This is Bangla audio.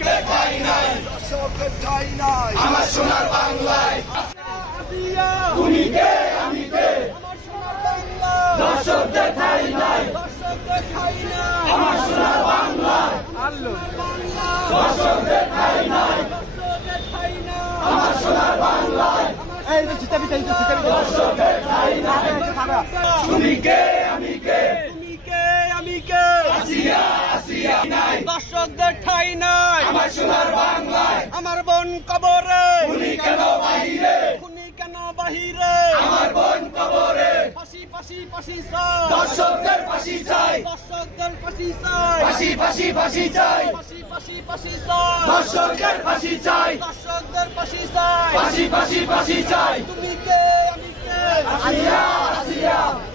কে ঠাই নাই, দর্শকের ঠাই নাই আমার সোনার বাংলায়। আসিয়া তুমি কে আমি কে, আমার সোনার বাংলা দর্শকদের ঠাই নাই, দর্শকদের ঠাই নাই আমার সোনার বাংলায়। আল্লাহ বাংলা দর্শকদের ঠাই নাই, দর্শকদের ঠাই নাই আমার সোনার বাংলায়। এই যে চিতাবি চাই তো চিতাবি দর্শকদের ঠাই নাই, তুমি কে আমি কে, তুমি কে আমি কে আসিয়া আসিয়া নাই, দর্শকদের ঠাই নাই আমার সোনার বাংলায়। আমার বোন কবরে তুমি কেন বাহিরে, খুনি কেন বাহিরে আমার বোন কবরে। ফাঁসি ফাঁসি ফাঁসি চাই দর্শকদের ফাঁসি চাই, দর্শকদের ফাঁসি চাই ফাঁসি ফাঁসি ফাঁসি চাই, ফাঁসি ফাঁসি ফাঁসি চাই দর্শকদের ফাঁসি চাই, দর্শকদের ফাঁসি চাই ফাঁসি ফাঁসি ফাঁসি চাই। তুমি কে